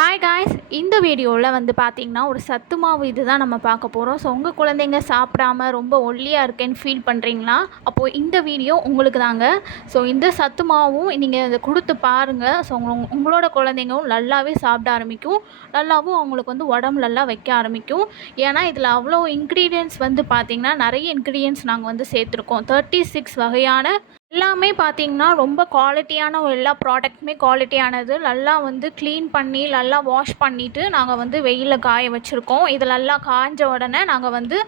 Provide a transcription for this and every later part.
Hi guys, இந்த வீடியோவில் வந்து பார்த்திங்கன்னா ஒரு சத்து மாவு இது தான் நம்ம பார்க்க போகிறோம். ஸோ உங்கள் குழந்தைங்க சாப்பிடாம ரொம்ப ஒல்லியாக இருக்கேன்னு ஃபீல் பண்ணுறீங்களா? அப்போது இந்த வீடியோ உங்களுக்கு தாங்க. ஸோ இந்த சத்து மாவும் நீங்கள் அதை கொடுத்து பாருங்கள். ஸோ உங்களோட குழந்தைங்களும் நல்லாவே சாப்பிட ஆரம்பிக்கும். நல்லாவும் அவங்களுக்கு வந்து உடம்பு நல்லா வைக்க ஆரம்பிக்கும். ஏன்னா இதில் அவ்வளோ இன்க்ரீடியன்ட்ஸ் வந்து பார்த்திங்கன்னா நிறைய இன்க்ரீடியன்ட்ஸ் நாங்கள் வந்து சேர்த்துருக்கோம். 36 வகையான எல்லாமே பார்த்தீங்கன்னா ரொம்ப குவாலிட்டியான எல்லா ப்ராடக்ட்டுமே குவாலிட்டியானது. நல்லா வந்து க்ளீன் பண்ணி நல்லா வாஷ் பண்ணிவிட்டு நாங்கள் வந்து வெயிலில் காய வச்சுருக்கோம். இது நல்லா காய்ஞ்ச உடனே நாங்கள் வந்து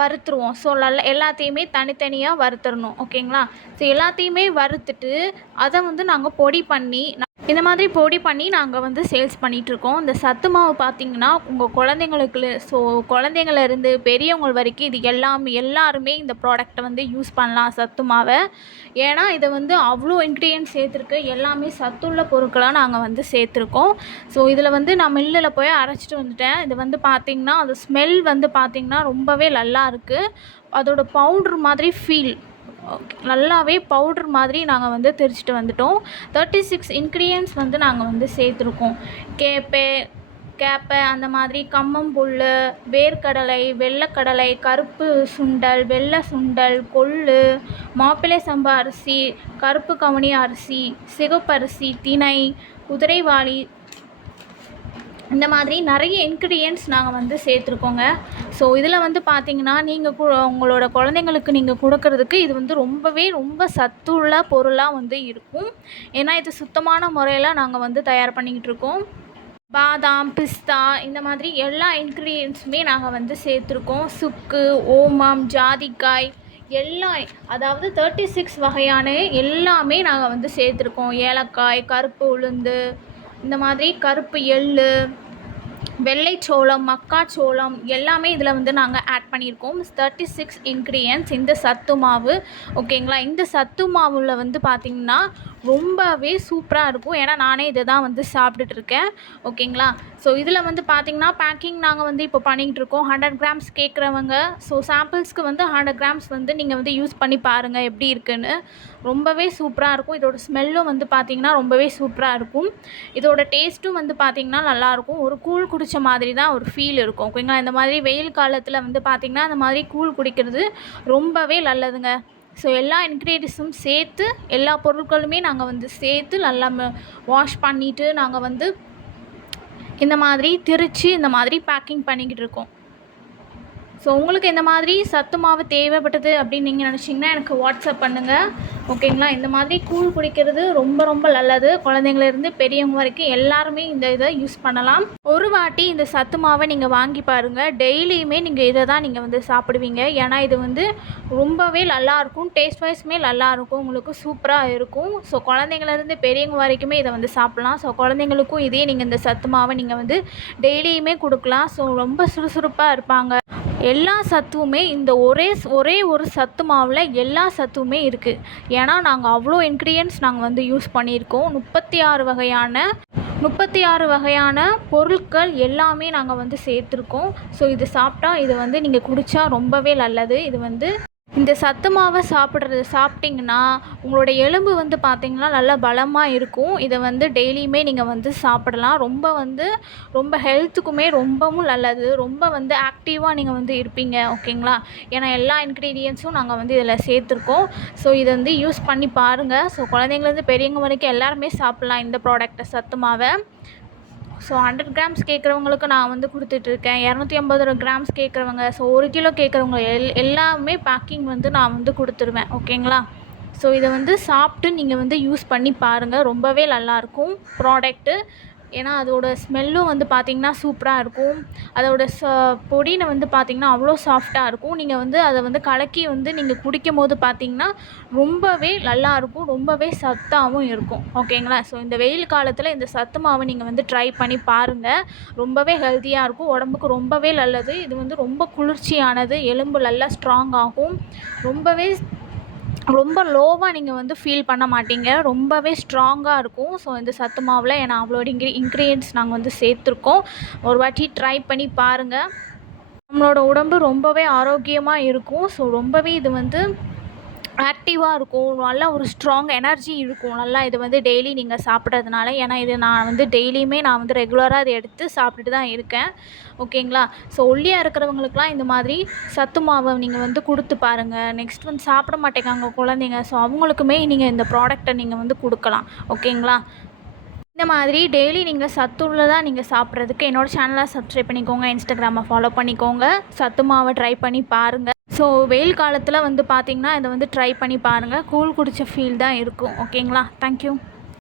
வறுத்துருவோம். ஸோ நல்லா எல்லாத்தையுமே தனித்தனியாக வறுத்துடணும். ஓகேங்களா? ஸோ எல்லாத்தையுமே வறுத்துட்டு அதை வந்து நாங்கள் பொடி பண்ணி இந்த மாதிரி பொடி பண்ணி நாங்கள் வந்து சேல்ஸ் பண்ணிகிட்ருக்கோம். இந்த சத்து மாவு பார்த்திங்கன்னா உங்கள் குழந்தைங்களுக்கு குழந்தைங்கள்லேருந்து பெரியவங்க வரைக்கும் இது எல்லாருமே இந்த ப்ராடக்டை வந்து யூஸ் பண்ணலாம் சத்து மாவை. ஏன்னா இதை வந்து அவ்வளோ இன்க்ரீடியன்ட்ஸ் சேர்த்துருக்கு. எல்லாமே சத்துள்ள பொருட்களாக நாங்கள் வந்து சேர்த்துருக்கோம். ஸோ இதில் வந்து நான் மில்லில் போய் அரைச்சிட்டு வந்துட்டேன். இது வந்து பார்த்திங்கன்னா அது ஸ்மெல் வந்து பார்த்திங்கன்னா ரொம்பவே நல்லா இருக்குது. அதோட பவுட்ரு மாதிரி ஃபீல் நல்லாவே பவுட்ரு மாதிரி நாங்கள் வந்து திரிச்சிட்டு வந்துட்டோம். 36 இன்க்ரீடியன்ட்ஸ் வந்து நாங்கள் வந்து சேர்த்துருக்கோம். கேப்பை அந்த மாதிரி கம்மம்புல், வேர்க்கடலை, வெள்ளைக்கடலை, கருப்பு சுண்டல், வெள்ளை சுண்டல், கொள்ளு, மாப்பிள்ளை சம்பா அரிசி, கருப்பு கவுனி அரிசி, சிகப்பரிசி, திணை, குதிரைவாலி, இந்த மாதிரி நிறைய இன்க்ரீடியன்ட்ஸ் நாங்கள் வந்து சேர்த்துருக்கோங்க. ஸோ இதில் வந்து பார்த்திங்கன்னா நீங்கள் உங்களோட குழந்தைங்களுக்கு நீங்கள் கொடுக்கறதுக்கு இது வந்து ரொம்ப சத்துள்ள பொருளாக வந்து இருக்கும். ஏன்னா இது சுத்தமான முறையில் நாங்கள் வந்து தயார் பண்ணிக்கிட்டு இருக்கோம். பாதாம், பிஸ்தா இந்த மாதிரி எல்லா இன்க்ரீடியன்ட்ஸுமே நாங்கள் வந்து சேர்த்துருக்கோம். சுக்கு, ஓமம், ஜாதிக்காய் அதாவது 36 வகையான எல்லாமே நாங்கள் வந்து சேர்த்துருக்கோம். ஏலக்காய், கருப்பு உளுந்து, இந்த மாதிரி கருப்பு எள்ளு, வெள்ளைச்சோளம், மக்காச்சோளம் எல்லாமே இதில் வந்து நாங்கள் ஆட் பண்ணியிருக்கோம். 36 இன்க்ரீடியன்ட்ஸ் இந்த சத்து மாவு. ஓகேங்களா? இந்த சத்து மாவில் வந்து பார்த்திங்கன்னா ரொம்பவே சூப்பராக இருக்கும். ஏன்னா நானே இதை தான் வந்து சாப்பிட்டுட்ருக்கேன். ஓகேங்களா? ஸோ இதில் வந்து பார்த்திங்கன்னா பேக்கிங் நாங்கள் வந்து இப்போ பண்ணிக்கிட்டு இருக்கோம். 100 கிராம்ஸ் கேட்குறவங்க ஸோ சாம்பிள்ஸ்க்கு வந்து 100 கிராம்ஸ் வந்து நீங்கள் வந்து யூஸ் பண்ணி பாருங்கள் எப்படி இருக்குன்னு. ரொம்பவே சூப்பராக இருக்கும். இதோட ஸ்மெல்லும் வந்து பார்த்திங்கன்னா ரொம்பவே சூப்பராக இருக்கும். இதோட டேஸ்ட்டும் வந்து பார்த்திங்கன்னா நல்லாயிருக்கும். ஒரு கூழ் குடித்த மாதிரி தான் ஒரு ஃபீல் இருக்கும். ஓகேங்களா? இந்த மாதிரி வெயில் காலத்தில் வந்து பார்த்திங்கன்னா அந்த மாதிரி கூழ் குடிக்கிறது ரொம்பவே நல்லதுங்க. ஸோ எல்லா இன்க்ரீடியன்ஸும் சேர்த்து எல்லா பொருட்களுமே நாங்கள் வந்து சேர்த்து நல்லா வாஷ் பண்ணிவிட்டு நாங்கள் வந்து இந்த மாதிரி திரித்து இந்த மாதிரி பேக்கிங் பண்ணிக்கிட்டு இருக்கோம். ஸோ உங்களுக்கு இந்த மாதிரி சத்து மாவு தேவைப்பட்டது அப்படின்னு நீங்கள் நினச்சிங்கன்னா எனக்கு வாட்ஸ்அப் பண்ணுங்கள். ஓகேங்களா? இந்த மாதிரி கூழ் குடிக்கிறது ரொம்ப நல்லது. குழந்தைங்கள்லேருந்து பெரியவங்க வரைக்கும் எல்லாருமே இந்த இதை யூஸ் பண்ணலாம். ஒரு வாட்டி இந்த சத்து மாவை நீங்கள் வாங்கி பாருங்கள். டெய்லியுமே நீங்கள் இதை தான் நீங்கள் வந்து சாப்பிடுவீங்க. ஏன்னா இது வந்து ரொம்பவே நல்லாயிருக்கும். டேஸ்ட் வைஸுமே நல்லாயிருக்கும். உங்களுக்கு சூப்பராக இருக்கும். ஸோ குழந்தைங்கள்லேருந்து பெரியவங்க வரைக்குமே இதை வந்து சாப்பிட்லாம். ஸோ குழந்தைங்களுக்கும் இதே நீங்கள் இந்த சத்து மாவை நீங்கள் வந்து டெய்லியுமே கொடுக்கலாம். ஸோ ரொம்ப சுறுசுறுப்பாக இருப்பாங்க. எல்லா சத்துமே இந்த ஒரே ஒரு சத்து மாவில் எல்லா சத்துமே இருக்குது. ஏன்னா நாங்கள் அவ்வளோ இன்க்ரீடியன்ட்ஸ் நாங்கள் வந்து யூஸ் பண்ணியிருக்கோம். 36 வகையான பொருட்கள் எல்லாமே நாங்கள் வந்து சேர்த்துருக்கோம். ஸோ இது சாப்பிட்டா இது வந்து நீங்கள் குடித்தா ரொம்பவே நல்லது. இது வந்து இந்த சத்து மாவை சாப்பிட்டிங்கன்னா உங்களோட எலும்பு வந்து பார்த்திங்கன்னா நல்லா பலமாக இருக்கும். இதை வந்து டெய்லியுமே நீங்கள் வந்து சாப்பிடலாம். ரொம்ப ஹெல்த்துக்குமே ரொம்பவும் நல்லது. ரொம்ப வந்து ஆக்டிவாக நீங்கள் வந்து இருப்பீங்க. ஓகேங்களா? ஏன்னா எல்லா இன்க்ரீடியன்ஸும் நாங்கள் வந்து இதில் சேர்த்துருக்கோம். ஸோ இதை வந்து யூஸ் பண்ணி பாருங்கள். ஸோ குழந்தைங்கலேருந்து பெரியவங்க வரைக்கும் எல்லாருமே சாப்பிட்லாம் இந்த ப்ராடக்ட்டை சத்து மாவை. ஸோ 100 கிராம்ஸ் கேட்குறவங்களுக்கு நான் வந்து கொடுத்துட்ருக்கேன். 250 கிராம்ஸ் கேட்குறவங்க, ஸோ 1 கிலோ கேட்குறவங்க எல்லாமே பேக்கிங் வந்து நான் வந்து கொடுத்துருவேன். ஓகேங்களா? ஸோ இதை வந்து சாப்பிட்டு நீங்கள் வந்து யூஸ் பண்ணி பாருங்கள். ரொம்பவே நல்லாயிருக்கும் ப்ராடக்ட்டு. ஏன்னா அதோட ஸ்மெல்லும் வந்து பார்த்திங்கன்னா சூப்பராக இருக்கும். அதோட பொடியை வந்து பார்த்திங்கன்னா அவ்வளோ சாஃப்டாக இருக்கும். நீங்கள் வந்து அதை வந்து கலக்கி வந்து நீங்கள் குடிக்கும் போது பார்த்திங்கன்னா ரொம்பவே நல்லாயிருக்கும். ரொம்பவே சத்தாகவும் இருக்கும். ஓகேங்களா? ஸோ இந்த வெயில் காலத்தில் இந்த சத்து மாவை நீங்கள் வந்து ட்ரை பண்ணி பாருங்கள். ரொம்பவே ஹெல்த்தியாக இருக்கும். உடம்புக்கு ரொம்பவே நல்லது. இது வந்து ரொம்ப குளிர்ச்சியானது. எலும்பு நல்லா ஸ்ட்ராங் ஆகும். ரொம்ப லோவாக நீங்கள் வந்து ஃபீல் பண்ண மாட்டீங்க. ரொம்பவே ஸ்ட்ராங்காக இருக்கும். ஸோ இந்த சத்து மாவில் ஏன்னா அவ்வளோ இன்க்ரீடியன்ட்ஸ் நாங்கள் வந்து சேர்த்துருக்கோம். ஒரு வாட்டி ட்ரை பண்ணி பாருங்கள். நம்மளோட உடம்பு ரொம்பவே ஆரோக்கியமாக இருக்கும். ஸோ ரொம்பவே இது வந்து ஆக்டிவாக இருக்கும், நல்லா ஒரு ஸ்ட்ராங் எனர்ஜி இருக்கும் நல்லா இது வந்து டெய்லி நீங்கள் சாப்பிட்றதுனால. ஏன்னா இது நான் வந்து டெய்லியுமே நான் வந்து ரெகுலராக இதை எடுத்து சாப்பிட்டுட்டு தான் இருக்கேன். ஓகேங்களா? ஸோ ஒல்லியாக இருக்கிறவங்களுக்குலாம் இந்த மாதிரி சத்து மாவை நீங்கள் வந்து கொடுத்து பாருங்கள். நெக்ஸ்ட் வந்து சாப்பிட மாட்டேங்காங்க குழந்தைங்க. ஸோ அவங்களுக்குமே நீங்கள் இந்த ப்ராடக்ட்டை நீங்கள் வந்து கொடுக்கலாம். ஓகேங்களா? இந்த மாதிரி டெய்லி நீங்கள் சத்துள்ளதாக நீங்கள் சாப்பிட்றதுக்கு என்னோடய சேனலை சப்ஸ்கிரைப் பண்ணிக்கோங்க, இன்ஸ்டாகிராமை ஃபாலோ பண்ணிக்கோங்க. சத்து மாவை ட்ரை பண்ணி பாருங்கள். ஸோ வெயில் காலத்தில் வந்து பார்த்திங்கன்னா இதை வந்து ட்ரை பண்ணி பாருங்கள். கூழ் குடித்த ஃபீல் தான் இருக்கும். ஓகேங்களா? தேங்க்யூ.